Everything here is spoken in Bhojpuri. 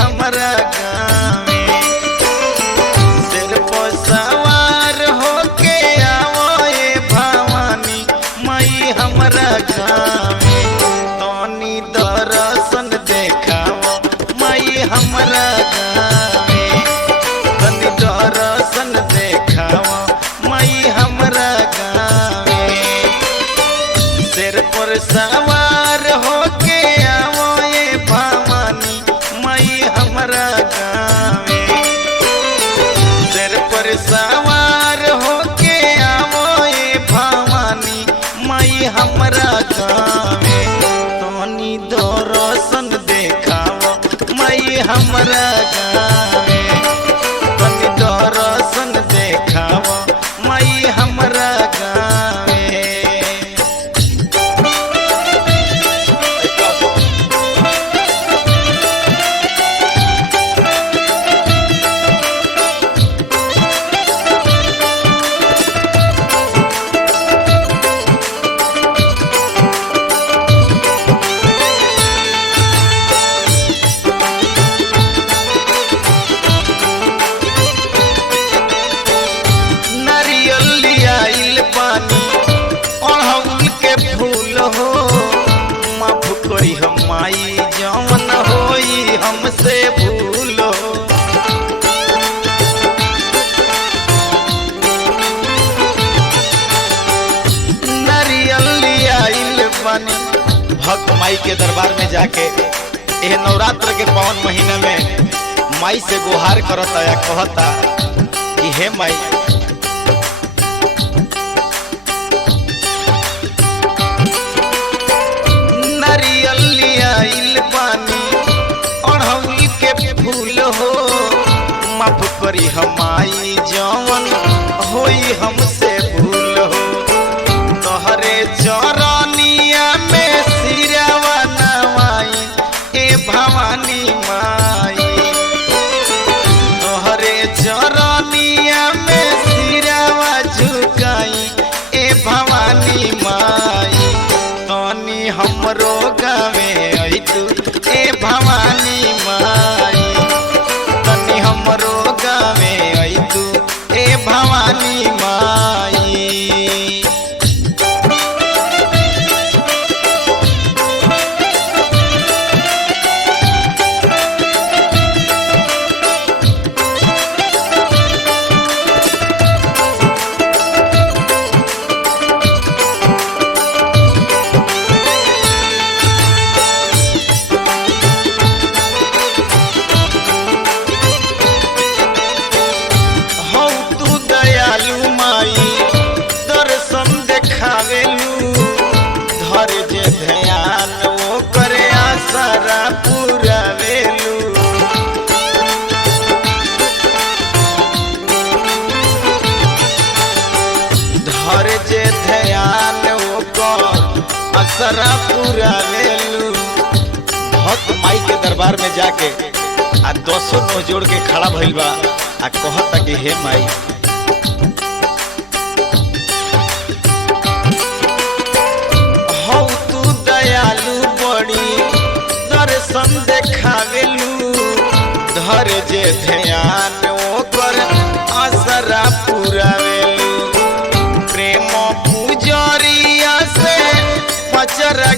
हमरा गावे सिर पर सवार होके आवो ए भवानी माई हमरा गावे तनी दर्शन देखाओ माई हमरा गावे तनी दर्शन देखाओ माई हमरा गावे सिर पर सवार होके आवो ए भवानी माई हमरा गावे सिर पर सवार होके आवो ए भवानी माई हमरा गावे तनी दर्शन देखाओ माई हमरा गावे तनी दर्शन देखाओ माई हमरा गावे। फूल हो माफ करी हम माई जवन होई हमसे भूल हो नारियल लियाइल बानी भक्त माई के दरबार में जाके यह नवरात्र के पावन महीने में माई से गुहार करता या कहता कि हे माई फूल हो माफ करी हमाई जवन होई हमसे भूल हो तोहरे चरनिया में सिरवा नवाई ए भवानी माई तोहरे चरनिया में सिरवा झुकाई ए भवानी माई तनी हमरो गावे आई तू ए भवानी माई तनी हमरो गावे आई तू ए भवानी माई। धर जे ध्यान वो करे आसरा पुरावेलू धर जे ध्यान वो कर आसरा पुरावेलू भक्त माई के दरबार में जाके आ 200 नो जोड़ के खड़ा भइल बा आ कहता कि हे माई दयालु बड़ी दर्शन देखावेलू धर जे ध्यान ओकर आसरा पुरावेलू प्रेम पूजरिया से पचरा